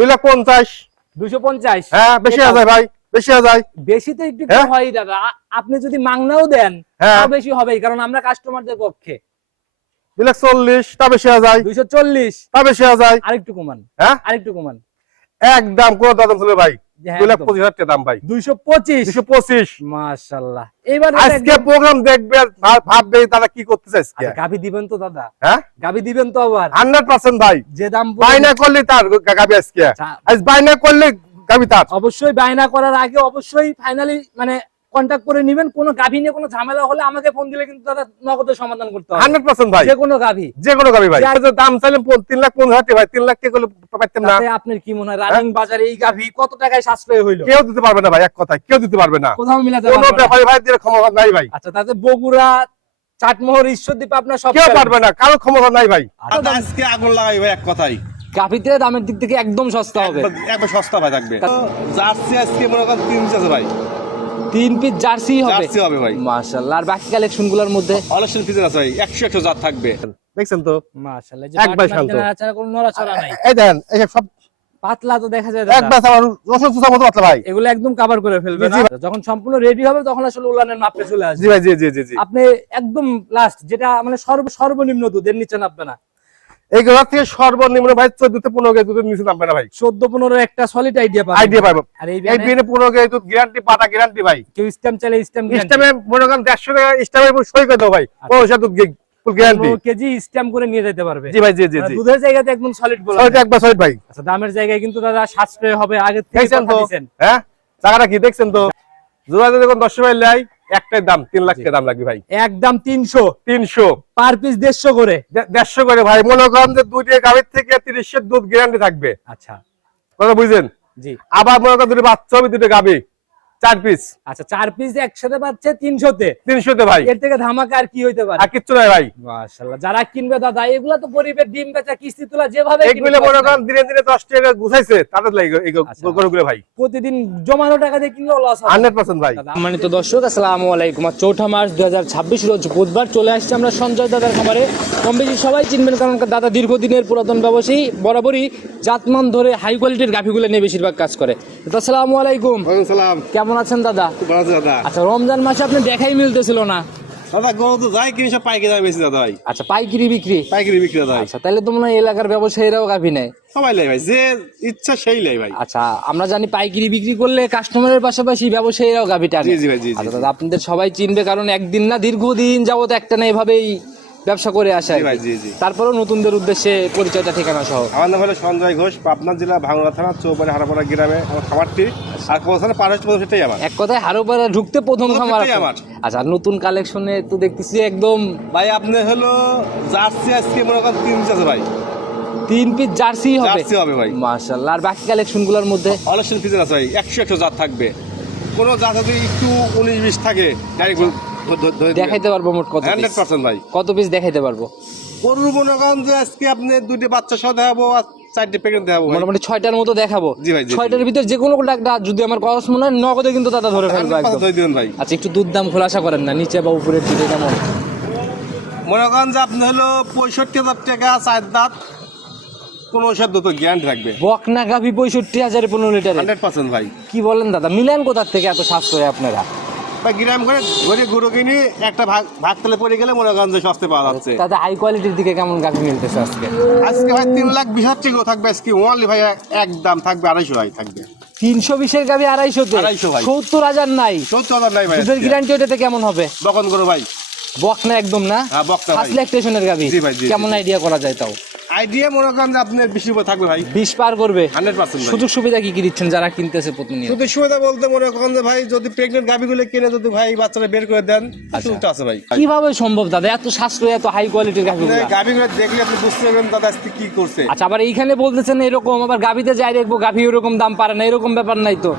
250 250 হ্যাঁ বেশি আছে ভাই, বেশি আছে। বেশি তো একটু হয় দাদা, আপনি যদি মাংনাও দেন তাও বেশি হবেই, কারণ আমরা কাস্টমারদের পক্ষে। 240 টা বেশি আছে, 240 তা বেশি আছে। আরেকটু কমান, হ্যাঁ আরেকটু কমান। একদম কোন দাম চলে ভাই, 2,25,000 টাকা দাম ভাই। 225 225 মাশাআল্লাহ। এবার আজকে প্রোগ্রাম দেখবে, ভাববে দাদা কি করতেছে আজকে। গাবি দিবেন তো দাদা? হ্যাঁ গাবি দিবেন তো আবার 100% ভাই। যে দাম বাইনা করলে তার গাবি আজকে, আজ বাইনা করলে গাবি তার। অবশ্যই বাইনা করার আগে অবশ্যই ফাইনালি মানে কন্টাক্ট করে নেবেন। কোনো গাভী নিয়ে কোনো ঝামেলা হলে আমাকে ফোন দিলে কিন্তু দাদা নগদের সমাধান করতে হবে 100% ভাই। যে কোনো গাভী, যে কোনো গাভী ভাই। যে দাম চাইলেন 3,15,000 টাকা ভাই, 3 লাখ টাকা করলে পাইতেন না। আপনার কি মনে হয় রানিং বাজারে এই গাভী কত টাকায় সাশ্রয় হইলো? কেউ দিতে পারবে না ভাই, এক কথায় কেউ দিতে পারবে না, কোথাও মিলাতে পারবে না। কোনো ব্যাপারী ভাই দিয়ে ক্ষমতা নাই ভাই। আচ্ছা তাতে বগুড়া, চাটমোহর, ঈশ্বরদীপ আপনার সব কেউ পারবে না, কারো ক্ষমতা নাই ভাই। আজকে আগুন লাগাই ভাই এক কথাই। গাভীতে দামের দিক থেকে একদম সস্তা হবে, একবার সস্তা ভাই থাকবে। জার্সি আজকে মনে করেন 3 পিস আছে ভাই, 3 পিস জার্সি হবে। জার্সি হবে ভাই মাশাআল্লাহ। আর বাকি কালেকশন গুলোর মধ্যে অলসেন পিস আছে ভাই, 100 জাত থাকবে। দেখছেন তো মাশাআল্লাহ, যে একবার শান্ত। নাড়াচাড়া কোনো নড়াচড়া নাই। এই দেন এই সব পাতলা তো দেখা যায় দাদা, একবার আমার রসুন সুসা মতো পাতলা ভাই। এগুলো একদম কভার করে ফেলবে না। যখন সম্পূর্ণ রেডি হবে তখন আসলে উলানের মাপে চলে আসবে। জি ভাই, জি জি জি জি। আপনি একদম লাস্ট যেটা মানে সর্বনিম্ন দুধ, এর নিচে নামবে না। এইগুলা থেকে সর্বনিম্ন ভাই 14 থেকে 15 কেজি দুধের নিচে নামবে না ভাই। 14-15 একটা সলিড আইডিয়া পাবেন, আইডিয়া পাবো। আর এই এই বিনে 15 কেজি দুধ গ্যারান্টি, পাটা গ্যারান্টি ভাই। কেউ স্ট্যাম্প চাইলে স্ট্যাম্প স্টেমে মনে করেন 150 টাকা স্টেমের উপর সই করে দাও ভাই, পয়সা দুধ ফুল গ্যারান্টি। কেজি স্ট্যাম্প করে নিয়ে যেতে পারবে। জি ভাই, জি জি মানে জি। দুধের জায়গাতে একদম সলিড বলা সলিড একবার সলিড ভাই। আচ্ছা দামের জায়গায় কিন্তু দাদা সাশ্রয় হবে, আগে থেকে দেখছেন কথা তো দিয়েছেন। হ্যাঁ টাকাটা কি দেখছেন তো, যোগাযোগ যখন 10 ভাই লাই একটাই দাম 3 লাখ টাকা দাম লাগবে ভাই। একদম 300 পার পিস 150 করে, 150 করে ভাই। মনে করেন যে দুইটা গাভীর থেকে 30 এর দুধ গ্যারান্টি থাকবে। আচ্ছা কথা বুঝছেন? জি। আবার মনে করেন দুটো বাচ্চা হবে, দুটো গাভী 4 পিস। আচ্ছা 4 পিস একসাথে পাচ্ছে 300 তে। 300 তে ভাই, এর থেকে ধামাকা আর কি হইতে পারে? আর কিচ্ছু নাই ভাই। মাশাআল্লাহ। যারা কিনবে দাদা এগুলা তো গরিবের ডিম বেচা, কিস্তি তোলা, যেভাবে এগুলো মনে করেন দিনে দিনে 10 টাকা গুছাইছে তাদের লাগে এই গরুগুলো ভাই। প্রতিদিন জমানো টাকা দিয়ে কিনলেও লস হবে 100% ভাই। সম্মানিত দর্শক আসসালামু আলাইকুম। 4 মার্চ 2026 রোজ বুধবার চলে আসছে আমরা সঞ্জয় দাদার খামারে। কম বেশি সবাই চিনবেন, কারণ দাদা দীর্ঘদিনের পুরাতন ব্যবসায়ী, বরাবরই জাতমান ধরে হাই কোয়ালিটির গাভীগুলো নিয়ে বেশিরভাগ কাজ করে। আসসালামু আলাইকুম। ওয়ালাইকুম সালাম। কেমন আছেন দাদা? ভালো আছে দাদা। আচ্ছা রমজান মাসে আপনি দেখাই মিলতেছিল না দাদা, গরু তো যাই কিনে সব পাইকারি দামে বেশি দাদা ভাই। আচ্ছা পাইকারি বিক্রি? পাইকারি বিক্রি দাদা ভাই। আচ্ছা তাহলে তো মনে হয় এলাকার ব্যবসায়ীরাও গাভী নেয়? সবাই লাই ভাই, যে ইচ্ছা সেই লাই ভাই। আচ্ছা আমরা জানি পাইকারি বিক্রি করলে কাস্টমারের পাশাপাশি ব্যবসায়ীরাও গাভী টানে। জি জি ভাই, জি জি। আচ্ছা দাদা আপনাদের সবাই চিনবে, কারণ একদিন না দীর্ঘদিন যাবত একটা না এভাবেই ব্যবসা করে আসে জি ভাই, জি জি। তারপরেও নতুনদের উদ্দেশ্যে পরিচয়টা, ঠিকানা সহ। আমার নাম হলো সঞ্জয় ঘোষ, পাবনা জেলা ভাঙ্গুড়া থানা চৌপাড়ি হারাপাড়া গ্রামে আমার খামারটি। আর পৌঁছানো পার হচ্ছে সেটাই আমার। এক কথায় হারোপাড়া ঢুকতে প্রথম খামার সেটাই আমার। আচ্ছা নতুন কালেকশনে তো দেখতেছি একদম ভাই আপনি হলো জার্সি আজকে মনে করেন 3 পিস আছে ভাই, 3 পিস জার্সি হবে। জার্সি হবে ভাই। মাশাআল্লাহ। আর বাকি কালেকশন গুলোর মধ্যে অলসেন পিস আছে ভাই, 100 জাত থাকবে। কোন জাত যদি একটু 19-20 থাকে ডাইরেক্ট দেখাইতে পারবো মোট কত? 100% ভাই। কত পিস দেখাইতে পারবো? গরুর মনে করেন যে আজকে আপনি 2টি বাচ্চা সহ দেখাবো আর 4টি প্যাকেট দেখাবো ভাই। মোটামুটি 6টার মতো দেখাবো। জি ভাই, জি। 6টার ভিতর যে কোনো একটা যদি আমার খরচ মনে হয় নগদে কিন্তু দাদা ধরে ফেলবো একদম। ধরে দিবেন ভাই। আচ্ছা একটু দুধ দাম খোলাসা করেন না, নিচে বা উপরের দিকে কেমন? মনে করেন যে আপনি হলো 65,000 টাকা 4 দাঁত, 15 দুধ গ্যারান্টি থাকবে। বকনা গাভী 65,000 15 লিটারে? 100% ভাই। কি বলেন দাদা, মিলান কোথার থেকে এত সাশ্রয় আপনারা? বা গ্রাম করে ঘরে গরু কিনি একটা ভাগ তেলে পড়ে গেলে মনে করেন যে সস্তে পাওয়া যাচ্ছে। দাদা হাই কোয়ালিটির দিকে কেমন গাভী মিলতেছে আজকে? আজকে ভাই 3,20,000 টাকা থাকবে আজকে ওনলি ভাই, একদম থাকবে 250 ভাই থাকবে। 320 গাভী 250 তে? 250 ভাই। 70,000 নাই? 70,000 নাই ভাই। দুধের গ্যারান্টি ওটাতে কেমন হবে? বকন গরু ভাই। বকনা একদম না? হ্যাঁ বকনা ভাই। ফার্স্ট ল্যাকটেশনের গাভী? জি ভাই, জি, কেমন জি। আইডিয়া করা যায় তাও? আইডিয়া মনে করেন যে আপনার 20 উপর থাকবে ভাই। 20 পার করবে? 100% ভাই। সুযোগ সুবিধা কি কি দিচ্ছেন যারা কিনতেছে প্রতিনিয়ত? শুধু সুবিধা বলতে মনে করেন যে ভাই যদি প্রেগনেন্ট গাভীগুলো কিনে যদি ভাই বাচ্চারা বের করে দেন, সুবিধা আছে ভাই। কিভাবে সম্ভব দাদা এত সাশ্রয়, এত হাই কোয়ালিটির গাভীগুলো? গাভীগুলো দেখলে আপনি বুঝতে পারবেন দাদা আজকে কি করছে। আচ্ছা আবার এইখানে বলতেছেন এরকম, আবার গাভীতে যাই দেখবো গাভী ওরকম দাম পারে না, এরকম ব্যাপার নাই তো?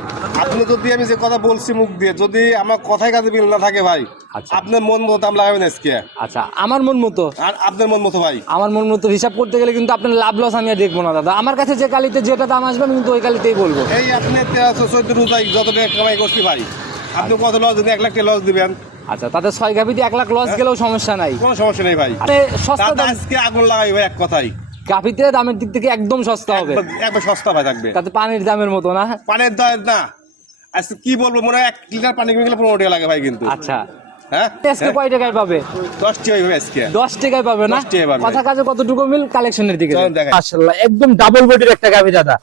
আপনি যদি আমি যে কথা বলছি মুখ দিয়ে, যদি আমার কথায় কাজে মিল না থাকে ভাই, আচ্ছা। আপনার মন মতো দাম লাগাবেন আজকে। আচ্ছা আমার মন মতো? আর আপনার মন মতো ভাই। আমার মন মতো হিসাব করতে গেলে কিন্তু আপনার লাভ লস আমি আর দেখবো না দাদা। আমার কাছে যে কালিতে যেটা দাম আসবে আমি কিন্তু ওই কালিতেই বলবো। এই আপনি 1314 রুজাই যত টাকা কামাই করছি ভাই, আপনি কত লস দিবেন? 1 লাখ টাকা লস দিবেন। আচ্ছা তাতে 6 গাভীতে 1 লাখ লস গেলেও সমস্যা নাই, কোনো সমস্যা নেই ভাই। মানে সস্তা দাদা দাম। আজকে আগুন লাগাই ভাই এক কথাই। গাভিতে দামের দিক থেকে একদম সস্তা হবে, একবার সস্তা ভাই থাকবে, তাতে পানির দামের মতো না। পানির দাম না আজকে কি বলবো, মনে হয় 1 লিটার পানি কিনলে 15 টাকা লাগে ভাই কিন্তু। আচ্ছা, হ্যাঁ আজকে কয় টাকায় পাবে? 10 টাকা হবে আজকে। 10 টাকায় পাবে না? 10 টাকায় পাবে। কথা কাজে কতটুকু মিল কালেকশনের দিকে? চলুন দেখাই। মাশাআল্লাহ, একদম ডাবল বডির একটা গাভি দাদা,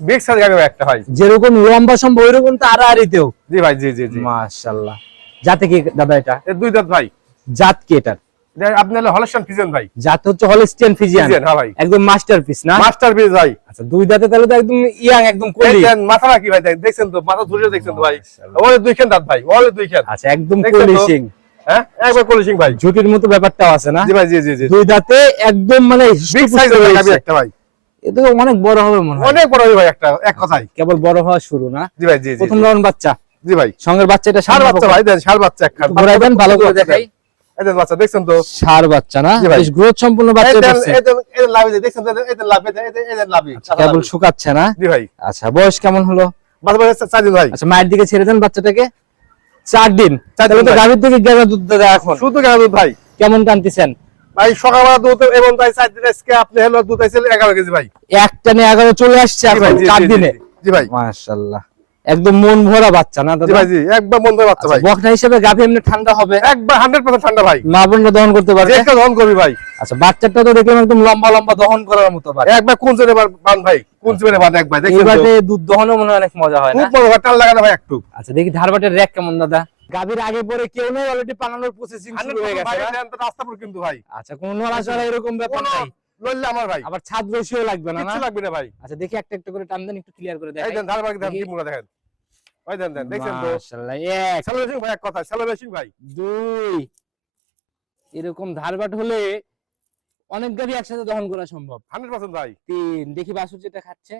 বিগ সাইজ গাবি ভাই একটা ভাই। যেরকম লম্বা সম্ভব ওইরকম তো আড়াআড়িতেও। জি ভাই, জি জি জি। মাশাআল্লাহ, জাতে কি দাদা এটা? এর 2 দাঁত ভাই। জাত কি এটা? এটা আপনি হলো হলস্টাইন ফ্রিজিয়ান ভাই। জাত হচ্ছে হলস্টিয়ান ফ্রিজিয়ান। ফ্রিজিয়ান, হ্যাঁ ভাই। একদম মাস্টারপিস না? মাস্টারপিস ভাই। আচ্ছা, 2 দাঁতে তাহলে তো একদম ইয়াং, একদম এই কলি। দেন মাথা কি ভাই, দেখছেন তো মাথা ধরে দেখছেন তো ভাই। ওরে 2 খান দাঁত ভাই, ওরে 2 খান। আচ্ছা, একদম দেখছেন তো? কলিশিং। হ্যাঁ একবার কলিশিং ভাই। ঝুটির মতো ব্যাপারটাও আছে না? জি ভাই, জি জি জি। 2 দাঁতে একদম মানে বিগ সাইজ গাবি একটা ভাই। এটা তো অনেক বড় হবে মনে হয়। অনেক বড় হবে ভাই একটা, এক কথাই। কেবল বড় হওয়া শুরু না? জি ভাই, জি জি। প্রথম রাউন্ড বাচ্চা, জি ভাই। সঙ্গের বাচ্চা, এটা ষাঁড় বাচ্চা ভাই, দেন ষাঁড় বাচ্চা একখান। ঘুরাই দেন ভালো করে দেখাই। এই দেন বাচ্চা, দেখছেন তো? ষাঁড় বাচ্চা না? জি ভাই। বেশ গ্রোথ সম্পূর্ণ বাচ্চা এই দেন, করছে। এই দেন, এই দেন লাভি দেখছেন তো? এই দেন লাভি, এই দেন লাভি। কেবল শুকাচ্ছে না? জি ভাই। আচ্ছা, বয়স কেমন হলো? বাচ্চা ভাই 4 দিন ভাই। আচ্ছা, মায়ের দিকে ছেড়ে দেন বাচ্চাটাকে। 4 দিন। 4 তাহলে দিন তো ভাই। গাভীর থেকে গেঁদা দুধ দেয় এখন। শুধু কেন দুধ ভাই? কেমন টানতেছেন? ভাই সকালবেলা দুধ এবং তাই 4 দিন আজকে আপনি হলো দুধ আইছিল 11 কেজি ভাই। এক টানে 11 চলে আসছে জি ভাই, এখন জি 4 জি, দিনে। জি ভাই। মাশাআল্লাহ, একদম মন ভরা বাচ্চা না জি দাদা? ভাই, জি একবার মন ধরে বাচ্চা ভাই। বকনা হিসেবে গাভী এমনি ঠান্ডা হবে, একবার 100% ঠান্ডা ভাই। মা বোনরা দহন করতে পারবে। যে কেউ দহন করবি ভাই। আচ্ছা, বাচ্চাটা তো দেখলাম একদম লম্বা লম্বা দহন করার মতো বাচ্চা। একবার কোন জনে বান ভাই, কোন জনে বান এক ভাই, দেখছেন তো? এবারে দুধ দহনও মনে হয় অনেক মজা হয় না? খুব বড় ভাই, টান লাগানো ভাই একটু। আচ্ছা, দেখি ধারবাটের র‍্যাক কেমন দাদা? গাভীর আগে পরে কেউ নেই, অলরেডি পানানোর প্রসেসিং শুরু হয়ে 100% গেছে ভাই, না? দেন তো রাস্তা পুরো কিন্তু ভাই। আচ্ছা, কোন নড়াচড়া এরকম ব্যাপার কোনো নাই? লইলে আমার ভাই। আবার ছাদ রসিও লাগবে না? না কিচ্ছু লাগবে না ভাই। আচ্ছা, দেখি একটা একটা করে টান দেন, একটু ক্লিয়ার করে এই দেখাই। দেন ধারবাকি দেন, দেখি। কি মুড়া দেখেন। ওই দেন দেন, দেখছেন তো? মাশাআল্লাহ, এক সেলিব্রেশন ভাই, এক কথা সেলিব্রেশন ভাই। 2 এরকম ধারবাট হলে অনেক গাভী একসাথে দহন করা সম্ভব। 100% ভাই। 3 দেখি বাছুর যেটা খাচ্ছে।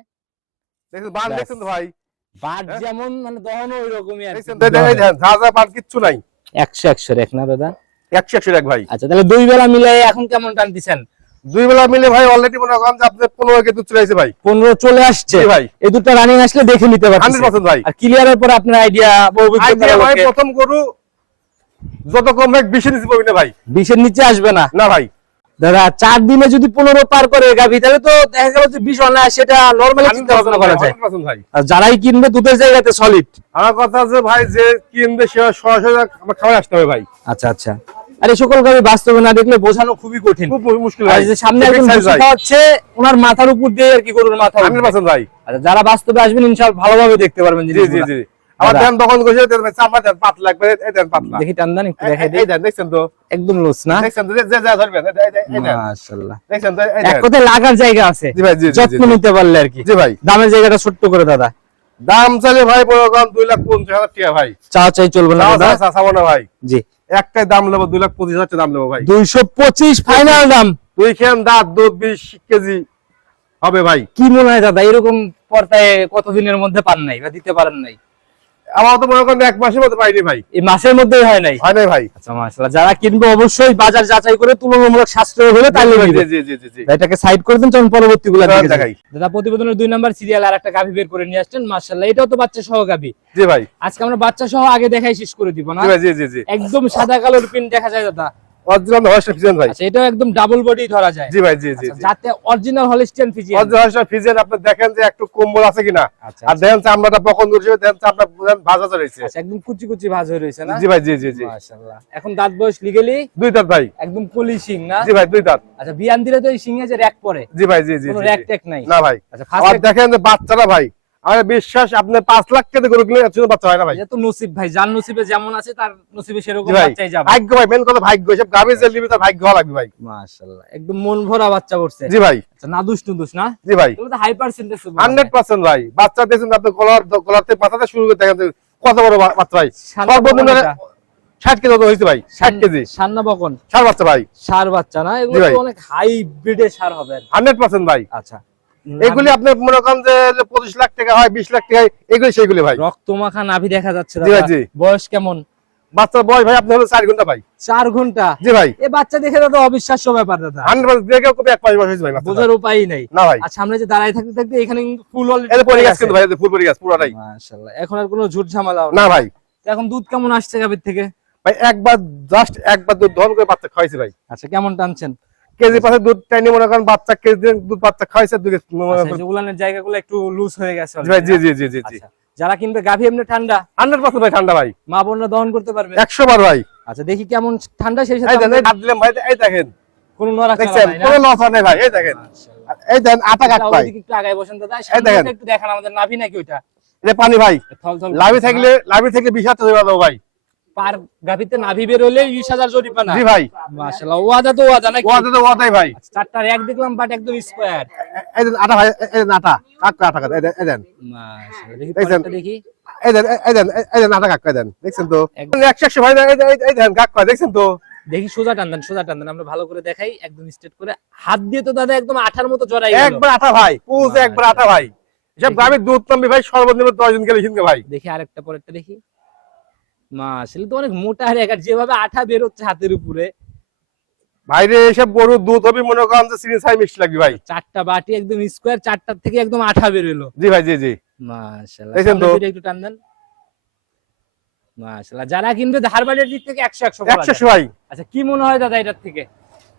দেখছেন বান, ব্যাস। দেখছেন তো ভাই? বাট হ্যাঁ? যেমন মানে দহন ওই রকমই আর কি। দেখছেন তো? এই দেন যা যা বান কিচ্ছু নাই। 100 এক না দাদা? 100 এক ভাই। আচ্ছা, তাহলে 2 বেলা মিলাই এখন কেমন টান দিছেন? 2 বেলা মিলে ভাই অলরেডি মনে করেন যে আপনি 15 কে দুধ চলে আসছে ভাই। 15 চলে আসছে জি ভাই। এই দুধটা রানিং আসলে দেখে নিতে পারছেন 100% ভাই। আর ক্লিয়ারের পরে আপনার আইডিয়া আইডিয়া ভাই, প্রথম গরু যত কম ভাই 20 নিচে পড়বে না ভাই। 20 এর নিচে আসবে না না ভাই। দাদা। 4 দিনে যদি 15 পার করে গাভী, তাহলে তো দেখা গেল যে 20 অনায়াস, সেটা নরমালি চিন্তা ভাবনা করা যায়। 100% ভাই। আর যারাই কিনবে দুধের জায়গাতে সলিড। আমার কথা আছে ভাই, যে কিনবে সে সরাসরি আমার খাবার আসতে হবে ভাই। আচ্ছা আচ্ছা, আর এই সকল গাভী বাস্তবে না দেখলে বোঝানো খুবই কঠিন। খুব মুশকিল আর ভাই। এই যে সামনে Big একজন size বসে ভাই। খাওয়াচ্ছে, ওনার মাথার উপর দিয়ে আর কি গরুর মাথা উঠবে। 100% ভাই। আচ্ছা, যারা বাস্তবে আসবেন ইনশাআল্লাহ ভালোভাবে দেখতে পারবেন জি জি জিনিসগুলো। জি। আমার দাদা। দেন তখন কইছে দেন ভাই, চামড়া দেন পাতলা লাগবে, এই দেন পাতলা। দেখি টান দেন, একটু দেখাই দিই। এই দেন, দেখছেন তো? একদম লুজ না? দেখছেন তো? যে যা ধরবেন, এই দেন। মাশাআল্লাহ, দেখছেন তো? এই এক দেন। কথায় লাগার জায়গা আছে, জি ভাই, জি জি যত্ন জি। নিতে পারলে আর কি। জি ভাই। দামের জায়গাটা ছোট্ট করে দাদা। দাম চাইলে ভাই বড় কম 2,50,000 টাকা ভাই। চাও চাই চলবে না দাদা? চাবো না ভাই। জি, একটাই দাম নেবো 2,25,000 টাকা দাম নেবো ভাই। 225 ফাইনাল দাম। 2 খান দাঁত দুধ 20 কেজি হবে ভাই। কি মনে হয় দাদা, এরকম পর্দায় কতদিনের মধ্যে পান নাই বা দিতে পারেন নাই? আমার তো মনে করেন 1 মাসের মধ্যে পাইনি ভাই। এই মাসের মধ্যেই হয় নাই? হয় নাই ভাই। আচ্ছা, মাশাআল্লাহ, যারা কিনবে অবশ্যই বাজার যাচাই করে তুলনামূলক সাশ্রয় হলে তাহলে জি নিবে। জি জি জি জি। এটাকে সাইড করে দেন, চলুন পরবর্তী গুলা চলুন দিকে দেখাই। যাই। দাদা, প্রতিবেদনের 2 নাম্বার সিরিয়াল আর একটা গাভী বের করে নিয়ে আসছেন, মাশাআল্লাহ, এটাও তো বাচ্চা সহ গাভী। জি ভাই। আজকে আমরা বাচ্চা সহ আগে দেখাই শেষ করে দিব না? জি ভাই, জি জি জি। একদম সাদা কালোর প্রিন্ট দেখা যায় দাদা। অরিজিনাল হর্স ফিজিয়ান ভাই। আচ্ছা, এটাও একদম ডাবল বডি ধরা যায়। জি ভাই, জি জি আচ্ছা, জি। যাতে original Holstein Friesian. Original horse Friesian আপনি দেখেন যে একটু কম্বল আছে কিনা। আচ্ছা, আর দেখেন চামড়াটা পকন করছে, দেখেন চামড়া ভাজা রয়েছে। আচ্ছা, একদম কুচি কুচি ভাঁজ হয়ে রয়েছে না? জি ভাই, জি জি জি। মাশাআল্লাহ, এখন দাঁত বয়স লিগেলি 2 দাঁত ভাই। একদম কলি সিং না? জি ভাই, 2 দাঁত। আচ্ছা, বিয়ান দিলে তো এই সিংহে যে র‍্যাক পড়ে, জি ভাই, জি জি কোনো জি। র‍্যাক ট্যাক নাই? না ভাই। আচ্ছা, আর ফার্স্ট দেখেন যে বাচ্চারা ভাই, আমার বিশ্বাস আপনি 5 লাখ টাকা গরু কিনলে একজন বাচ্চা হয় না ভাই। এটা তো নসিব ভাই, যার নসিবে যেমন আছে তার নসিবে সেরকম জি ভাই। বাচ্চাই যাবে। ভাগ্য ভাই, মেন কথা ভাগ্য। সব গাবি যে লিবি তার ভাগ্য হওয়া লাগবে ভাই। মাশাআল্লাহ, একদম মন ভরা বাচ্চা করছে। জি ভাই, আচ্ছা, নাদুস নুদুস না? জি ভাই। এগুলো তো হাই পার্সেন্টেজ। 100% ভাই। বাচ্চা দেখছেন আপনি গলাতে পাতাতে শুরু করে দেখেন যে কত বড় বাচ্চা ভাই। সর্বনিম্ন 60 কেজি হয়েছে ভাই। 60 কেজি। সার না বকন? ষাঁড় বাচ্চা ভাই। সার বাচ্চা না? এগুলো জি ভাই। তো অনেক হাই ব্রিডের সার হবে আর কি। 100% ভাই। আচ্ছা, এগুলি আপনি মনে করেন যে 25 লাখ টাকা হয়, 20 লাখ টাকা হয়, এগুলি সেগুলি ভাই। রক্তমাখা নাভি দেখা যাচ্ছে জি ভাই, দাদা। জি। বয়স কেমন? বাচ্চার বয়স ভাই আপনি হলো 4 ঘন্টা ভাই। 4 ঘন্টা? জি ভাই। এই বাচ্চা দেখে তো অবিশ্বাস্য ব্যাপার দাদা। 100% দেখেও কবে 1 মাস বয়স হয়েছে ভাই বাচ্চাটার। বোঝার উপায় নাই। না ভাই। আর সামনে যে দাঁড়ায় থাকতে থাকতে এখানে কিন্তু ফুল এটা পরে গেছে কিন্তু ভাই, এটা ফুল পরে গেছে পুরোটাই। মাশাআল্লাহ, এখন আর কোনো ঝুট ঝামেলাও না ভাই। তো এখন দুধ কেমন আসছে গাভীর থেকে? ভাই একবার জাস্ট একবার দুধ দহন করে বাচ্চা খাওয়াইছে ভাই। আচ্ছা, কেমন টানছেন? কেজি পাশে দুধ টাইনি মনে করেন বাচ্চা কেজি দুধ বাচ্চা খাইছে দুধ আচ্ছা, এই যে উলানের জায়গাগুলো একটু লুজ হয়ে গেছে জি ভাই, already, জি না? জি জি জি জি আচ্ছা, যারা কিনবে গাভী এমনি ঠান্ডা 100% ভাই ঠান্ডা ভাই, মা বোনরা দহন করতে পারবে 100 বার ভাই। আচ্ছা, দেখি কেমন ঠান্ডা সেই এই সাথে দেখেন, এই হাত দিলাম ভাই, এই দেখেন, কোনো নড়াচড়া দেখছেন নাই না? কোনো লস হয় নাই ভাই, এই দেখেন, এই দেখেন আটা কাট ভাই, ওইদিকে একটু আগায় বসেন দাদা, এই দেখেন। সামনে একটু দেখান আমাদের নাভি নাকি ওইটা এটা পানি ভাই, থল থল লাভি থাকলে 20,000 টাকা দেবো ভাই। পার গাভীতে নাভি বের হলে 20,000 জরিমানা। জি ভাই, মাশাআল্লাহ, ওয়াদা তো ওয়াদা নাকি? ওয়াদা তো ওয়াদাই ভাই। আচ্ছা, চারটার এক দেখলাম বাট একদম স্কয়ার। এই দেন আটা ভাই, এই দেন আটা কাকা আটা কাকা, এই দেন, এই দেন, মাশাআল্লাহ, দেখি দেখছেন? পরেরটা দেখি। এই দেন, এই দেন আটা কাকা, এই দেন, দেখছেন তো একদম। 100 ভাই, এই দেন কাকা, দেখছেন তো দেখি সোজা টান দেন, আমরা ভালো করে দেখাই, একদম স্ট্রেট করে হাত দিয়ে তো দাদা একদম আঠার মতো জড়াই গেল। একবার আটা ভাই, পুজ একবার আটা ভাই, এসব গাভীর দুধ নামবে ভাই সর্বনিম্ন 10 দিন গেলে কিনবে ভাই। দেখি আরেকটা পরেরটা দেখি। মাশাআল্লাহ, তো অনেক মোটা আর এক যেভাবে আঠা বের হচ্ছে হাতের উপরে। ভাইরে এসব গরুর দুধ হবে মনে করেন যে চিনি ছাই মিষ্টি লাগবে ভাই। চারটা বাটি একদম স্কয়ার, চারটার থেকে একদম আঠা বের হলো। জি ভাই, জি জি, মাশাআল্লাহ, দেখেন তো? সামনের দিকে একটু টান দেন। মাশাআল্লাহ, যারা কিনবে ধারবাড়ির দিক থেকে 100 বলা যায়। 100 ভাই। আচ্ছা, কি মনে হয় দাদা এটার থেকে?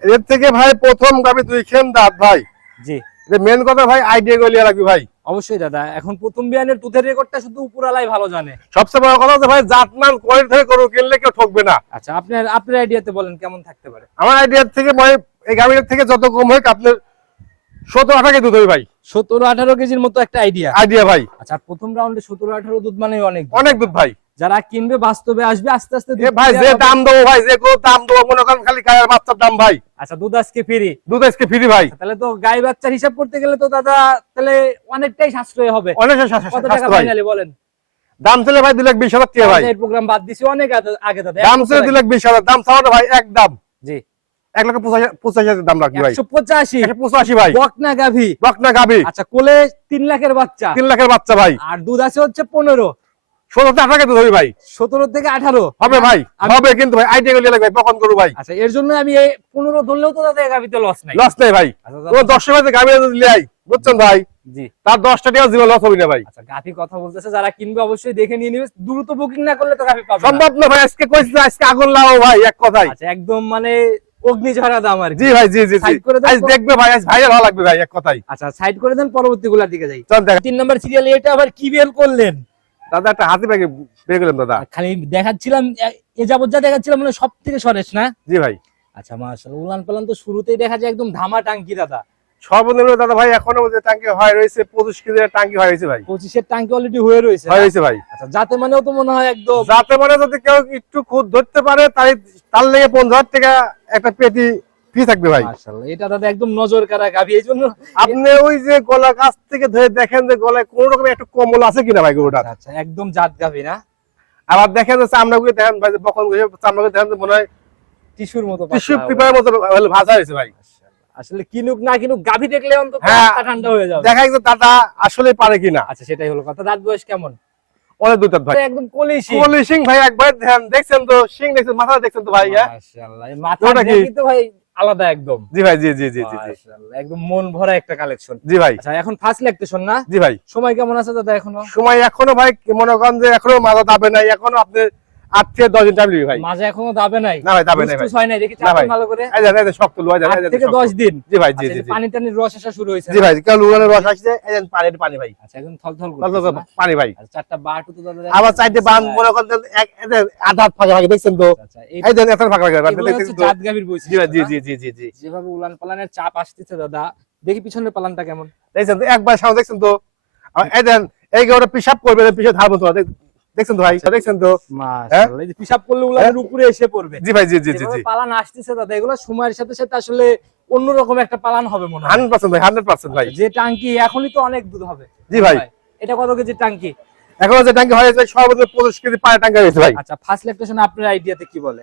এর থেকে ভাই প্রথম গাভী 2 খেম দাঁত ভাই, জি, মেন কথা ভাই আইডিয়া গলিয়া লাগবে ভাই। অবশ্যই দাদা, এখন প্রথম বিয়ানের দুধের রেকর্ডটা শুধু উপরালাই ভালো জানে। সবচেয়ে বড় কথা হচ্ছে ভাই জাতমান কোয়ালিটি থেকে গরু কিনলে কেউ ঠকবে না। আচ্ছা, আপনার আইডিয়াতে বলেন কেমন থাকতে পারে? আমার আইডিয়ার থেকে ভাই এই গাভীর থেকে যত কম হোক আপনার 17-18 কেজি দুধ হবে ভাই, 17-18 কেজির মতো একটা আইডিয়া। আইডিয়া ভাই। আচ্ছা, প্রথম রাউন্ডে 17-18 দুধ মানে অনেক দুধ। অনেক দুধ ভাই। যারা কিনবে বাস্তবে আসবে, আস্তে আস্তে এ দুধ ভাই দেওয়া যে হবে। দাম দেবো ভাই, যে কোনো দাম দেবো মনে করেন খালি গায়ের বাচ্চার দাম ভাই, আচ্ছা, দুধ আজকে ফ্রি। দুধ আজকে ফ্রি ভাই। তাহলে তো গাই বাচ্চার হিসাব করতে গেলে তো দাদা তাহলে অনেকটাই সাশ্রয় হবে। অনেক কত টাকা ভাই, ফাইনালি বলেন? দাম ছিল ভাই 2,20,000 টাকা ভাই, এই প্রোগ্রাম বাদ দিছি অনেক আগে দাদা। দাম ছিল 2,20,000, দাম চাওয়া না ভাই একদম জি, 1,85,000 দাম রাখি ভাই, 185 185 ভাই, বকনা গাভী। বকনা গাভী। আচ্ছা, কোলে 3 লাখের বাচ্চা, 3 লাখের বাচ্চা ভাই, আর দুধ আছে হচ্ছে 15, 17-18 কেজি দুধ হবে ভাই, 17 থেকে 18 হবে ভাই, হবে কিন্তু ভাই আইডিয়া গলিয়া লাগবে বকন করু ভাই, আচ্ছা, এর জন্য আমি এই 15 ধরলেও তো দাদা এই গাভীতে লস নাই। লস নেই ভাই। আচ্ছা ও 10 টাকা গাভী যদি লাই বুঝছেন ভাই, জি, তার 10 টাকা জীবন লস হবে না ভাই। আচ্ছা, গাভী কথা বলতেছে, যারা কিনবে অবশ্যই দেখে নিয়ে নিবে, দ্রুত বুকিং না করলে তো গাভী পাবে না। সম্ভব না ভাই, আজকে কইছি আজকে আগুন লাগাও ভাই এক কথাই। আচ্ছা, একদম মানে অগ্নিঝরা দাম আর কি। জি ভাই, জি জি জি, Side করে দাও আজ তো। দেখবে ভাই, আজ ভাইরাল ভালো লাগবে ভাই এক কথাই। আচ্ছা, সাইড করে দেন, পরবর্তী গুলার দিকে যাই। চল দেখ 3 নাম্বার সিরিয়ালে এটা আবার কি বেল করলেন? দাদা, একটা হাতি ব্যাগে বের গেলাম দাদা। খালি দেখাচ্ছিলাম এ যাবত যা দেখাচ্ছিলাম মানে সব থেকে সরেস না। জি ভাই, আচ্ছা, মাশাআল্লাহ, উলান পালান তো শুরুতেই দেখা যায় একদম ধামা টাঙ্কি দাদা। সর্বনিম্ন দাদা ভাই এখনো যে টাঙ্কি হয় রয়েছে 25 কেজি টাঙ্কি হয় রয়েছে ভাই, 25 এর টাঙ্কি অলরেডি হয়ে রয়েছে না? হয় রয়েছে ভাই। আচ্ছা, যাতে মানেও তো মনে হয় একদম। যাতে মানে যদি কেউ একটু খুদ ধরতে পারে তাই তার লেগে 15,000 টাকা একটা পেটি ফি থাকবে ভাই। মাশাআল্লাহ, এটা দাদা একদম নজর কাড়া গাভী, এইজন্য। আপনি ওই যে গলা কাছ থেকে ধরে দেখেন যে গলায় কোন রকম একটা কম্বল আছে কিনা ভাই গরুটা। আচ্ছা, একদম জাত গাভী না? আবার দেখেন যে চামড়াগুলো দেখেন ভাই, যে বকন গুলো চামড়াগুলো দেখেন যে মনে হয় টিস্যুর মতো টিস্যু পাতলা হবে। পেপারের মতো ভাজা হয়েছে ভাই। আসলে কিনুক না কিনুক গাভী দেখলে অন্তত হ্যাঁ। মাথা ঠান্ডা হয়ে যাবে। দেখা যায় দাদা আসলে পারে কিনা। আচ্ছা, সেটাই হলো কথা। দাঁত বয়স কেমন? অনেক দুধ ভাই, একদম কলিশি। কোহলি সিং ভাই একবার ধ্যান দেখছেন তো, সিং দেখছেন, মাথা দেখছেন তো ভাই। হ্যাঁ মাশাআল্লাহ, এই মাথা ওটা কি? দেখি তো ভাই আলাদা একদম। জি ভাই, জি জি জি জি জি, মাশাআল্লাহ, একদম মন ভরা একটা কালেকশন। জি ভাই, আচ্ছা, এখন ফার্স্ট লেকটেশন না? জি ভাই। সময় কেমন আছে দাদা এখনো? সময় এখনো ভাই মনে করেন যে এখনো মাজা দাবে নাই, এখনো আপনি 8 থেকে 10 দিন টাইম নিবি ভাই। মাঝে এখনো দাবে নাই? না ভাই, দাবে নাই ভাই। লুজ হয় নাই, দেখি না চাপেন ভাই। ভালো করে। এই যে এই যে শক্ত লুয়া যায়, 8 থেকে 10 দিন। জি ভাই, জি আচ্ছা, জি এই যে জি, পানি টানির রস আসা শুরু হয়েছে জি না? ভাই, কাল লুয়ানের রস আসছে, এই যে পানি ভাই, আচ্ছা, একদম থলথল লাল লাল করতেছে না? পানি ভাই। আচ্ছা, চারটা বাটু তো দাদা আবার চাইতে বান মনে করেন যে এই যে আধা ফাঁকা ফাঁকা দেখছেন তো, আচ্ছা, এই যে এত ফাঁকা ফাঁকা এগুলো দেখছেন হচ্ছে তো। জাত গাভীর জি বৈশিষ্ট্য ভাই, জি না? জি জি জি জি, যেভাবে উলান পালানের চাপ আসতেছে দাদা, দেখি পিছনের পালানটা কেমন। দেখছেন তো একবার সামনে দেখছেন তো। আবার এই দেন এই গরুটা পিশাব করবে, পিছে ধারবো তো, দেখছেন তো ভাই, দেখছেন তো। মাশাআল্লাহ, এই যে পিশাব করলে উলানের উপরে এসে পড়বে। জি ভাই, জি জি জি যেভাবে জি, পালান আসতেছে দাদা, এগুলো সময়ের সাথে সাথে আসলে অন্যরকম একটা পালান হবে মনে হয়। 100% ভাই, 100% ভাই। যে টাঙ্কি এখনই তো অনেক দুধ হবে। জি ভাই, এটা কত কেজি টাঙ্কি? এখন যে ট্যাঙ্কি হয়েছে সর্বোচ্চ 25 কেজি পানি ট্যাঙ্কি হয়েছে ভাই। আচ্ছা, ফার্স্ট লেকটেশন আপনার আইডিয়াতে কি বলে?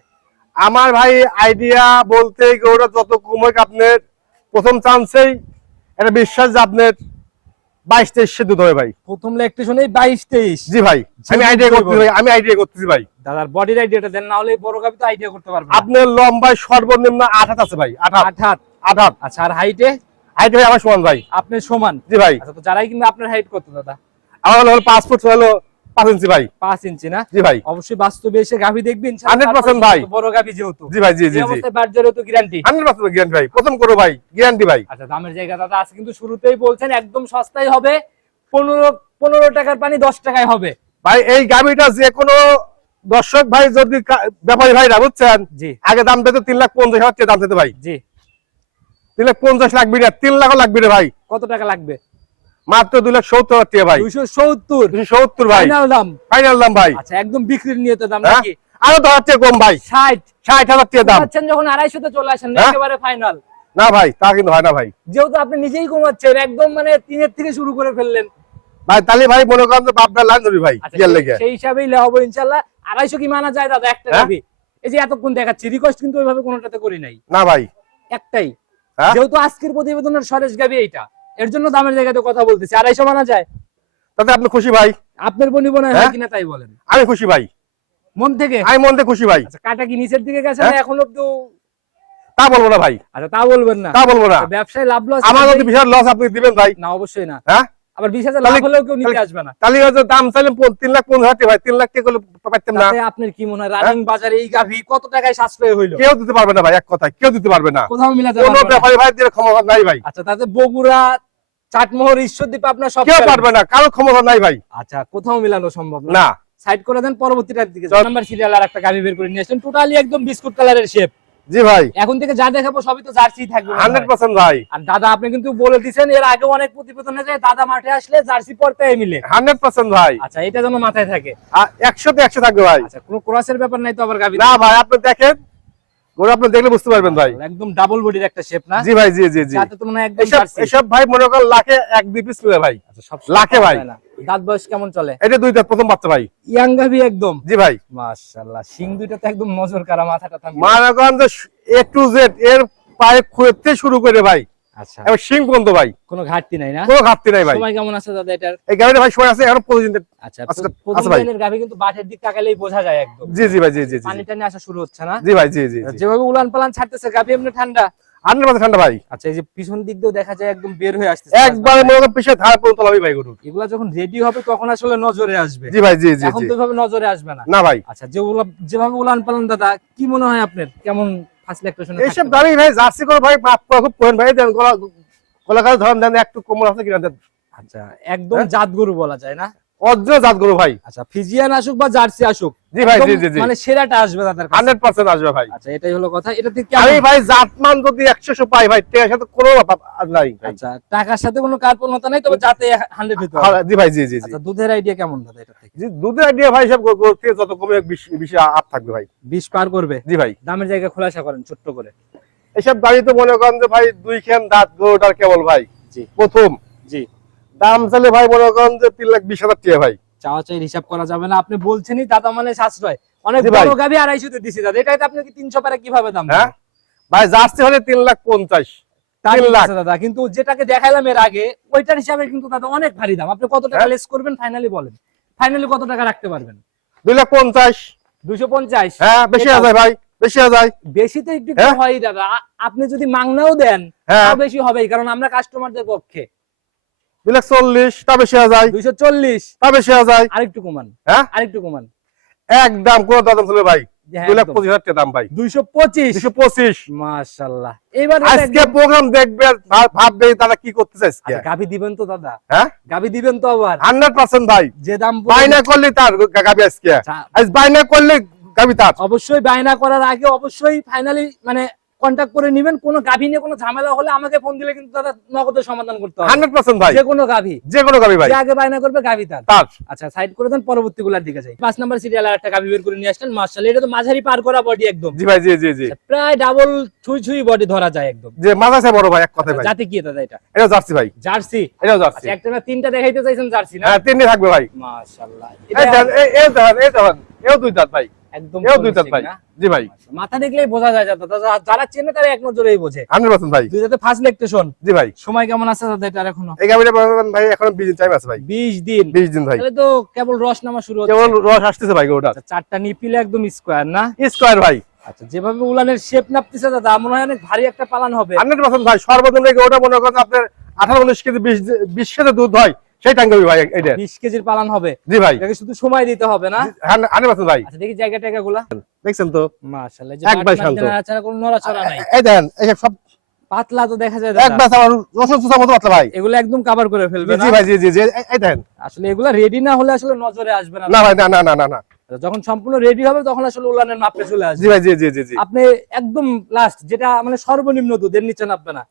আমার ভাই আইডিয়া বলতে গরুটা যত কম হোক আপনার প্রথম চান্সেই একটা বিশ্বাস যে আপনার 22-23 দুধ হবে ভাই। প্রথম লেকটেশনেই 22-23? জি ভাই, আমি আইডিয়া করতেছি ভাই, আমি আইডিয়া করতেছি ভাই। দাদার বডির আইডিয়াটা দেন, না হলে এই বড় গাভী তো আইডিয়া করতে পারবে না। আপনার লম্বায় সর্বনিম্ন 8 হাত আছে ভাই, 8 হাত, 8 হাত। 8 হাত। আচ্ছা, আর হাইটে? হাইট ভাই আমার সমান ভাই। আপনার সমান? জি ভাই, আচ্ছা, তো যারাই কিন্তু আপনার হাইট কত দাদা? আমার হলো 5 ফুট হলো 5 ইঞ্চি ভাই। 5 ইঞ্চি না? জি ভাই। অবশ্যই বাস্তবে এসে গাভী দেখবেন 100% ভাই। বড় গাভী যেহেতু। জি ভাই, জি জি এই জি। অবস্থায় বাজারে তো গ্যারান্টি। 100% গ্যারান্টি ভাই। প্রথম করো ভাই, গ্যারান্টি ভাই। আচ্ছা, দামের জায়গা দাদা আছে কিন্তু শুরুতেই বলছেন একদম সস্তায় হবে। 15 টাকার পানি 10 টাকায় হবে ভাই। এই গাভীটা যে কোনো দর্শক ভাই যদি ব্যাপারী ভাইরা বুঝছেন, জি আগে দাম পেতো 3,50,000 টাকা দাম পেতো ভাই। জি। 3,50,000 লাগবে না, 3 লাখও লাগবে রে ভাই। কত টাকা লাগবে? মাত্র 2,70,000 টাকা ভাই। 270 270 ভাই, ফাইনাল দাম। ফাইনাল দাম ভাই। আচ্ছা, একদম বিক্রির নিয়তে দাম হ্যাঁ? নাকি? আরো 10,000 টাকা কম ভাই, 60 60,000 টাকা দাম। আচ্ছা, যখন 250 তে চলে আসেন না হ্যাঁ? একেবারে ফাইনাল। না ভাই, তা কিন্তু হয় না ভাই। যেহেতু আপনি নিজেই কমাচ্ছেন একদম মানে 3 এর থেকে শুরু করে ফেললেন। ভাই তাহলে ভাই মনে করেন যে বাপদার লাইন ধরি ভাই, আচ্ছা, ইয়ার লেগে। সেই হিসাবেই লেখাবো ইনশাআল্লাহ। 250 কি মানা যায় দাদা একটা হ্যাঁ? গাভী? এই যে এতক্ষণ দেখাচ্ছি রিকোয়েস্ট কিন্তু ওইভাবে কোনোটাতে করি নাই, না ভাই। একটাই। হ্যাঁ? যেহেতু আজকের প্রতিবেদনের সরেশ গাভী এইটা, এর জন্য দামের জায়গাতে কথা বলতেছি। 250 মানা যায়? তাতে আপনি খুশি ভাই? আপনার বনিবনা হয় হ্যাঁ? কিনা তাই বলেন, আমি খুশি ভাই, মন থেকে। আমি মন থেকে খুশি ভাই। আচ্ছা, কাটা কি নিচের দিকে গেছে না হ্যাঁ? এখন অব্দি? তা বলবো না ভাই, আচ্ছা, তা বলবেন না। তা বলবো না। ব্যবসায় লাভ লস আমার যদি বিশাল লস আপনি দিবেন ভাই। না, অবশ্যই না। হ্যাঁ? আবার 20,000 লাভ হলেও কেউ নিতে আসবে না। তাহলে হয়তো দাম চাইলে 3,50,000 টাকা ভাই, 3 লাখ টাকা করলে পাইতাম না। তাতে আপনার কি মনে হয় রানিং বাজারে এই গাভী কত টাকায় সাশ্রয় হইলো? কেউ দিতে পারবে না ভাই, এক কথায় কেউ দিতে পারবে না। কোথাও মিলাতে কোনো পারবে না। ব্যাপারী ভাই দিয়ে ক্ষমতা নাই ভাই। আচ্ছা, তাতে বগুড়া, চাটমোহর, ঈশ্বরদীপ আপনার সব কেউ challenge। পারবে না, কারো ক্ষমতা নাই ভাই। আচ্ছা, কোথাও মিলানো সম্ভব না। না সাইড করে দেন, পরবর্তীটার দিকে চল। নাম্বার সিরিয়াল আর একটা গাভী বের করে নিয়ে আসেন, টোটালি একদম বিস্কুট কালারের শেপ। জি ভাই, এখন থেকে যা দেখাবো সবই তো জার্সি থাকবে মনে হয়। 100% ভাই, আর দাদা আপনি কিন্তু বলে দিয়েছেন এর আগে অনেক প্রতিবেদনে যে দাদা মাঠে আসলে জার্সি পরতে মিলে। 100% ভাই। আচ্ছা, এটা যেন মাথায় থাকে। 100 তে 100 থাকবে ভাই। আচ্ছা, কোনো ক্রসের ব্যাপার নাই তো আবার গাভী? না ভাই, আপনি দেখেন গরু, আপনি দেখলে বুঝতে পারবেন ভাই। একদম ডাবল বডির একটা শেপ না? জি ভাই, জি জি জি। যাতে তো মনে হয় একদম এসব জার্সি। এসব ভাই মনে করেন লাখে 1-2 পিস মিলে ভাই। আচ্ছা, সব লাখে ভাই। হয় না। দাঁত বয়স কেমন চলে? এটা 2 দাঁত, প্রথম বাচ্চা ভাই। ইয়াং গাভী একদম। জি ভাই। মাশাআল্লাহ, শিং দুইটা তো একদম নজর কাড়া, মাথাটা থামবে। মনে করেন যে A to Z এর পায়ে খুঁড়তে শুরু করে ভাই, আচ্ছা, এবার শিং পর্যন্ত ভাই, কোনো ঘাটতি নাই না? কোনো ঘাটতি নাই ভাই। সময় কেমন আছে দাদা এটার? এই গাড়িটা ভাই সময় আছে এখন 25 দিন। আচ্ছা, আচ্ছা, প্রথম আচ্ছা ভাই। লাইনের গাভী কিন্তু বাটের দিক তাকালেই বোঝা যায় একদম। জি জি ভাই, জি জি জি। পানি টানি আসা শুরু হচ্ছে না? জি ভাই, জি জি জি। যেভাবে উলান পালান ছাড়তেছে গাভী এমনি ঠান্ডা। 100% ঠান্ডা ভাই। আচ্ছা, এই যে পিছন দিক দিয়েও দেখা যায় একদম বের হয়ে আসতেছে। একবারে মনে করেন পিছে ধার পর্যন্ত লাভই ভাই গরু। এগুলা যখন রেডি হবে তখন আসলে নজরে আসবে। জি ভাই, জি জি এখন জি। তো এভাবে নজরে আসবে না। না ভাই, আচ্ছা, যেভাবে উলান পালান দাদা, কি মনে হয় আপনার কেমন ফার্স্ট ইলেকট্রেশন? এইসব গাড়ি ভাই জার্সি করে ভাই মাপ করা খুব পয়েন্ট ভাই। দেন গলা কাছে ধরেন, দেন একটু কোমর আছে কিনা দেন। আচ্ছা, একদম জাত গরু বলা যায় না? অরিজিনাল জাত গরু ভাই। আচ্ছা, ফিজিয়ান আসুক বা জার্সি আসুক, জি ভাই, একদম জি জি জি। মানে সেরাটা আসবে দাদার কাছে। 100% আসবে ভাই। আচ্ছা, এটাই হলো কথা। এটা থেকে আমি কেমন? ভাই জাতমান যদি 100 পাই ভাই, টাকার সাথে কোনো ব্যাপার নাই ভাই। আচ্ছা, টাকার সাথে কোনো কার্পণ্যতা নাই, তবে যাতে 100 হতে হবে। হ্যাঁ, জি ভাই, জি জি জি। আচ্ছা, দুধের আইডিয়া কেমন দাদা এটা থেকে? জি, দুধের আইডিয়া ভাই সব গরু থেকে যত কমে 20 আপ থাকবে ভাই। 20 পার করবে? জি ভাই। দামের জায়গা খোলাসা করেন ছোট্ট করে। এসব গাড়ি তো মনে করেন যে ভাই 2 খান দাঁত গরুটার কেবল ভাই। জি প্রথম জি। দাম চাইলে ভাই মনে করেন যে 3,20,000 টাকা ভাই। চাওয়া চাই হিসাব করা যাবে না। আপনি বলছেনই দাদা মানে সাশ্রয়। অনেক জি ভাই। বড় গাভী 250 তে দিছি দাদা, এটাই তো আপনি কি 300 পারে কিভাবে দাম হ্যাঁ দিবেন? ভাই, জার্সি হলে 3,50,000। তা 3 ঠিক লাখ। আছে দাদা, কিন্তু যেটাকে দেখাইলাম এর আগে ওইটার হিসাবে কিন্তু দাদা অনেক ভারী দাম। আপনি কত টাকা হ্যাঁ। লেস করবেন ফাইনালি বলেন? ফাইনালি কত টাকা রাখতে পারবেন? 2,50,000। 250? হ্যাঁ, বেশি হয়ে যায় ভাই, বেশি হয়ে যায়। বেশি তো একটু হ্যাঁ। হয় দাদা। আপনি যদি মাংনাও দেন হ্যাঁ। তাও বেশি হবেই, কারণ আমরা কাস্টমারদের পক্ষে। 2,40,000 তা বেশি হয়ে যায়, 240? তা বেশি হয়ে যায়। আরেকটু কমান, হ্যাঁ, আরেকটু কমান। একদম কোন দাম ছিল ভাই, হ্যাঁ, 2,25,000 টাকা দাম ভাই। 225? 225। মাশাআল্লাহ। এবার আজকে প্রোগ্রাম দেখবে, ভাববে তারা কি করতেছে আজকে। গাভী দিবেন তো দাদা? হ্যাঁ, গাভী দিবেন তো আবার? 100% ভাই। যে দাম বাইনা করলে তার গাবি আজকে, আচ্ছা। আজ বাইনা করলে গাবি তার। অবশ্যই বায়না করার আগে অবশ্যই ফাইনালি মানে কন্টাক্ট করে নেবেন। কোনো গাভী নিয়ে কোনো ঝামেলা হলে আমাকে ফোন দিলে কিন্তু দাদা নগদের সমাধান করতে হবে। 100% ভাই, যে কোনো গাভী, যে কোনো গাবি ভাই যে আগে বায়না করবে গাভী তার। তার। আচ্ছা, সাইড করে দেন, পরবর্তী গুলার দিকে যাই। 5 নাম্বার সিরিয়াল আর একটা গাভী বের করে নিয়ে আসলেন। মাশাআল্লাহ, এটা তো মাঝারি পার করা বডি একদম। জি ভাই, জি জি জি। প্রায় ডাবল ছুঁই বডি ধরা যায় একদম। যে মাথা আছে বড় ভাই, এক কথায় ভাই। জাতি কি দাদা এটা? এটা জার্সি ভাই, জার্সি? এটাও জার্সি। আচ্ছা, একটা না তিনটা দেখাইতে চাইছেন জার্সি না? হ্যাঁ, 3 থাকবে ভাই। মাশাআল্লাহ, এই দেখেন, এই দেখেন, এই দেখেন, এও 2 দাঁত ভাই, একদম এও 2 দাঁত পলিশিং ভাই। না? জি ভাই, মাথা দেখলেই বোঝা যায় দাদা, যারা চেনে তারা এক নজরেই বোঝে। 100% ভাই। দুই দাঁতে ফার্স্ট ইলেকট্রেশন। জি ভাই। সময় কেমন আছে দাদা এটার এখনো? এই গাবিটা বলবেন ভাই এখন 20 দিন টাইম আছে ভাই। 20 দিন? 20 দিন ভাই। তাহলে তো কেবল রস নামা শুরু হচ্ছে। কেবল রস আসতেছে ভাই গরুটা। আচ্ছা, চারটা নিপিলে একদম স্কয়ার না? স্কয়ার ভাই। আচ্ছা, যেভাবে উলানের শেপ নাপতেছে দাদা মনে হয় অনেক ভারী একটা পালান হবে। 100% ভাই। সর্বনিম্ন গরুটা মনে করেন আপনার 18-19 কেজি 20 কেজি দুধ হয়, সেই টাঙ্গি ভাই এটা 20 কেজির পালান হবে। জি ভাই, এটাকে শুধু সময় দিতে হবে না? আনে পাচ্ছেন ভাই। আচ্ছা দেখি জায়গা টায়গাগুলা। দেখছেন তো মাশাআল্লাহ, যে একবার শান্ত, ছাড়া কোনো নড়াচড়া নাই। এই দেখেন এই সব পাতলা তো দেখা যায় দাদা। একবার আমার রসুন চুষার মতো পাতলা ভাই। এগুলো একদম কভার করে ফেলবে না? জি ভাই, জি জি জি, এই দেখেন। আসলে এগুলা রেডি না হলে আসলে নজরে আসবে না। না ভাই, না না না না না, যখন সম্পূর্ণ রেডি হবে তখন আসলে উলানের মাপে চলে আসবে। জি ভাই, জি জি জি জি। আপনি একদম লাস্ট যেটা মানে সর্বনিম্ন দুধের নিচে নামবে না।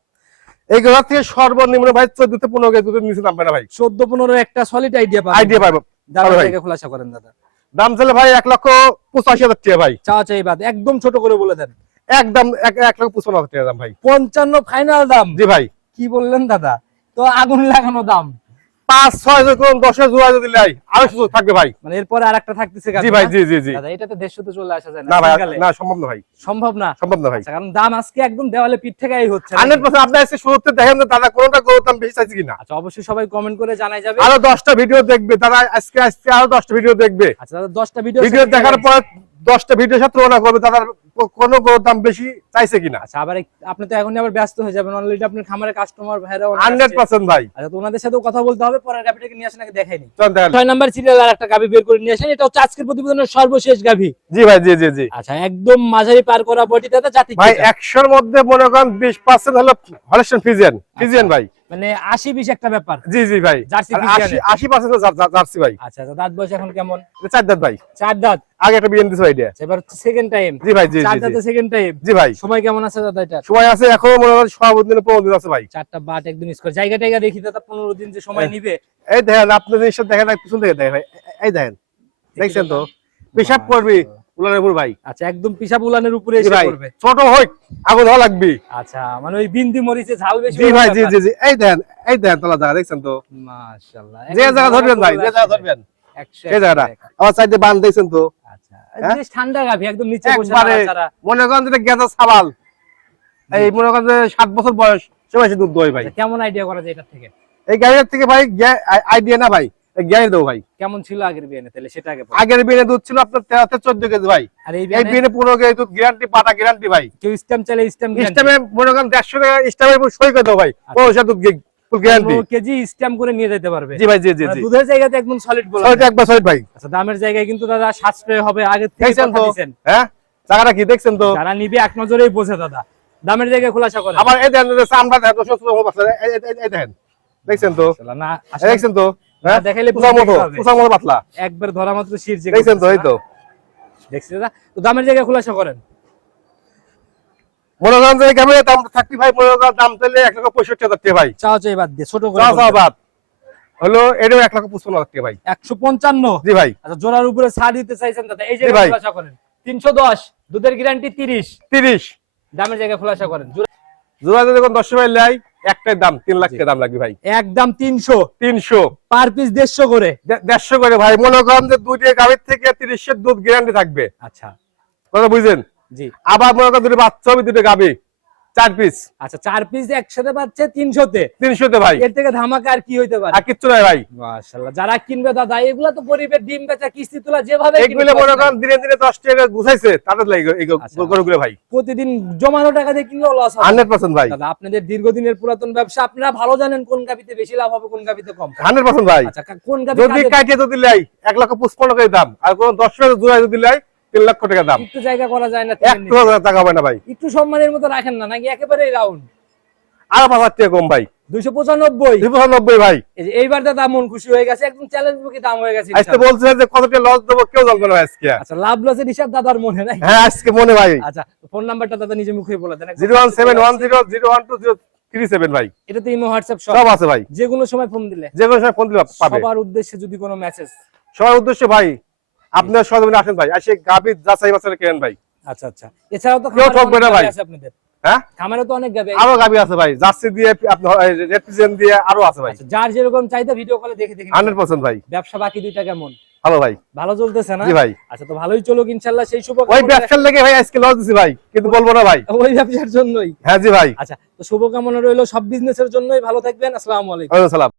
এইগুলা থেকে সর্বনিম্ন ভাই 14 থেকে 15 কেজি দুধের নিচে নামবে না ভাই। 14-15 একটা সলিড আইডিয়া পাবেন। আইডিয়া পাবো দাম ভাই। থেকে খোলাসা করেন দাদা। দাম চলে ভাই 1,85,000 টাকা ভাই। চাওয়া চাই বাদ, একদম ছোট করে বলে দেন। একদম 1,55,000 টাকা দাম ভাই। 55 ফাইনাল দাম? জি ভাই। কি বললেন দাদা, তো আগুন লাগানো দাম। 5-6 যখন 10 জোড়া যদি লাই আরো সুযোগ থাকবে ভাই। মানে এরপরে আরেকটা থাকতেছে জি ভাই, জি জি জি। দাদা এটাতে 150 তে চলে আসা যায় না ভাই, সিঙ্গেলে? না সম্ভব না ভাই, সম্ভব না। সম্ভব না ভাই। আচ্ছা, কারণ দাম আজকে একদম দেওয়ালে পিঠ থেকেই হচ্ছে। 100% আপনি এসে শুরুতে দেখেন যে দাদা কোনটা দাম বেশি চাইছে কিনা। আচ্ছা অবশ্যই সবাই কমেন্ট করে জানাই যাবে। আরো 10টা ভিডিও দেখবে তারা, আজকে আরো 10টা ভিডিও দেখবে। আচ্ছা দাদা 10টা ভিডিও দেখার পর 10টা ভিডিও সাথে তুলনা করবে দাদা কোন দাম বেশি চাইছে কিনা। আচ্ছা আবার আপনি তো এখনই আবার ব্যস্ত হয়ে যাবেন, অলরেডি আপনার খামারের কাস্টমার ভাইরা 100% ভাই। আচ্ছা তো ওনাদের সাথেও কথা বলতে হবে, পরে গাভিটাকে নিয়ে আসেন, আগে দেখাইনি। চল দেখেন 6 নাম্বার সিরিয়াল আর একটা গাভি বের করে নিয়ে আসেন। এটা হচ্ছে আজকের প্রতিবেদনের সর্বশেষ গাভি। জি ভাই, জি জি জি। আচ্ছা একদম মাঝারি পার করা বডি দাদা, জাতি ভাই 100 এর মধ্যে মনে করেন 20% হলো হলস্টাইন ফ্রিজিয়ান, ফ্রিজিয়ান ভাই। মানে 80-20 একটা ব্যাপার। জি জি ভাই, জার্সি আর ফ্রিজিয়ানের। 80% জার্সি ভাই। আচ্ছা আচ্ছা, দাঁত বয়স এখন কেমন? 4 দাঁত ভাই। 4 দাঁত। আগে একটা বিএন দিছে ভাই এটা। এবার হচ্ছে সেকেন্ড টাইম। জি ভাই, জি 4 জি দাঁতে সেকেন্ড টাইম। জি ভাই। সময় কেমন আছে দাদা এটা? সময় আছে এখনো মনে হয় সর্বদিন 15 দিন আছে ভাই। 4টা বাট একদম স্কোর। জায়গা টায়গা দেখি দাদা 15 দিন যে সময় নিবে। এই দেখেন আপনি জিনিসটা দেখেন, পিছন থেকে দেখেন ভাই, এই দেখেন, দেখছেন তো পেশাব করবি উলানের উপর ভাই। আচ্ছা একদম পিসাব উলানের উপরে জি এসে ভাই, পড়বে। ছোট হোক আগুন হওয়া লাগবে। আচ্ছা মানে ওই বিন্দি মরিচে ঝাল বেশি। জি ভাই, জি জি জি, এই দেখেন, এই দেখেন তোলা জায়গা দেখছেন তো। মাশাআল্লাহ, যে জায়গা ধরবেন ভাই, যে জায়গা ধরবেন এই জায়গাটা আবার সাইডে বাঁধ দেখছেন তো। আচ্ছা বেশ ঠান্ডা গাভি, একদম নিচে বসে একবারে নাড়াচাড়া। মনে করেন যে গেজা সাবাল, এই মনে করেন যে 7 বছর বয়স সে বয়সে দুধ দই ভাই। কেমন আইডিয়া করা যায় এটা থেকে? এই গাড়ির থেকে ভাই আইডিয়া না ভাই, জ্ঞানী দেবো ভাই। কেমন ছিল আগের বিয়ানে তাহলে সেটা আগে বলো। আগের বিয়ে দুধ ছিল আপনার 13 থেকে 14 কেজি ভাই। আর এই এই বিয়ানে বিয়ে 15 কেজি দুধ গ্যারান্টি, পাতা গ্যারান্টি ভাই। কেউ স্ট্যাম্প চাইলে স্ট্যাম্প স্টেমে মনে করেন 150 টাকা স্টেমের উপর সই করে দাও ভাই, পয়সা দুধ ফুল গ্যারান্টি। কেজি স্ট্যাম্প করে নিয়ে যেতে পারবে। জি ভাই, জি জি মানে জি। দুধের জায়গাতে একদম সলিড বলা সলিড যায়। একবার সলিড ভাই। আচ্ছা দামের জায়গায় কিন্তু দাদা সাশ্রয় হবে, আগে থেকে দেখছেন কথা তো, দিয়েছেন। হ্যাঁ জায়গাটা কি দেখছেন তো। যারা নিবে এক নজরেই বোঝে দাদা। দামের জায়গায় খোলাসা করে। আবার এই দেখেন যে চামড়া দেখেন, এই দেখেন, দেখছেন তো, না এই দেখছেন তো, হ্যাঁ দেখাইলে পুষার মতো, পুষার মতো পাতলা, একবার ধরা মাত্র শির যে দেখছেন তো, এই তো। দেখছি দাদা, তো দামের জায়গায় খোলাসা করেন। মনে করেন যে কেমন দাম থাকবি ভাই, মনে করেন দাম পেলে 1,65,000 টাকা ভাই। চাও চাই বাদ দিয়ে ছোট করে চাও চাও বলবেন। বাদ হলো এটাও 1,55,000 টাকা ভাই। 155। জি ভাই, আচ্ছা জোড়ার উপরে ছাড় দিতে চাইছেন দাদা, এই জি জায়গায় ভাই। খোলাসা করেন। 310, দুধের গ্যারান্টি 30। 30 দামের জায়গায় খোলাসা করেন। জোড়া যদি কোন 10 ভাই লাই একটাই দাম 3 লাখ টাকা দাম লাগবে ভাই। একদম 300, 300 পার পিস 150 করে। 150 করে ভাই। মনে করেন যে দুইটা গাভীর থেকে 30 এর দুধ গ্যারান্টি থাকবে। আচ্ছা কথা বুঝছেন? জি। আবার মনে করেন দুটো বাচ্চা হবে, দুটো গাভী 4 পিস আচ্ছা 4 পিস একসাথে পাচ্ছে 300 তে। 300 তে ভাই, এর থেকে ধামাকা আর কি হইতে পারে? আর কিচ্ছু নাই ভাই। মাশাআল্লাহ, যারা কিনবে দাদা এগুলা তো গরিবের ডিম বেচা কিস্তি তোলা যেভাবে এগুলো মনে করেন দিনে দিনে 10 টাকা গুছাইছে তাদের লাগে এই আচ্ছা। গরুগুলো ভাই। প্রতিদিন জমানো টাকা দিয়ে কিনলেও লস হবে 100% ভাই, দাদা। আপনাদের দীর্ঘদিনের পুরাতন ব্যবসা, আপনারা ভালো জানেন কোন গাবিতে বেশি লাভ হবে কোন গাবিতে কম। 100% ভাই। আচ্ছা কোন গাবি যদি কাটিয়ে যদি লাই 1,55,000 করে দাম, আর কোন 10 টাকা জোড়া যদি লাই 3 লক্ষ টাকা দাম। একটু জায়গা করা যায় না? একটু টাকা হবে না ভাই। একটু সম্মানের মতো রাখেন না, নাকি একেবারে রাউন্ড? আর 5,000 টাকা কম ভাই, 295। 290 ভাই। এই যে এইবার দাদা মন খুশি হয়ে গেছে, একদম চ্যালেঞ্জ মুখী দাম হয়ে গেছে। আজকে বলছে যে কত টাকা লস দেবো কেউ জানবে না আজকে। আচ্ছা লাভ লসের হিসাব দাদার মনে নাই? হ্যাঁ আজকে মনে ভাই। আচ্ছা ফোন নাম্বারটা দাদা নিজে মুখে বলে দেন। 01710012037 ভাই। এটাতে ইমো হোয়াটসঅ্যাপ সব আছে ভাই, যে কোনো সময় ফোন দিলে। যে কোনো সময় ফোন দিলে পাবে। সবার উদ্দেশ্যে যদি কোনো মেসেজ। সবার উদ্দেশ্যে ভাই আপনার সহজে আসেন ভাই, আসে গাভী যাচাই বাছাই করেন ভাই। আচ্ছা আচ্ছা, এছাড়াও তো কেউ ঠকবে না ভাই। আপনাদের হ্যাঁ খামারে তো অনেক গাবি আরো গাভী আছে ভাই, জার্সি দিয়ে আপনার রেপ্রেজেন্ট দিয়ে আরো আছে ভাই। আচ্ছা, যার যেরকম চাইতে ভিডিও কলে দেখে দেখে 100% ভাই। ব্যবসা বাকি দুইটা কেমন? ভালো ভাই, ভালো চলতেছে না? জি ভাই। আচ্ছা তো ভালোই চলুক ইনশাআল্লাহ। সেই শুভ ওই ব্যবসার লেগে ভাই আজকে লস দিছি ভাই, কিন্তু বলবো না ভাই। ওই ব্যবসার জন্যই। হ্যাঁ জি ভাই। আচ্ছা তো শুভকামনা রইলো সব বিজনেসের জন্যই। ভালো থাকবেন, আসসালামু আলাইকুম। ওয়ালাইকুম সালাম।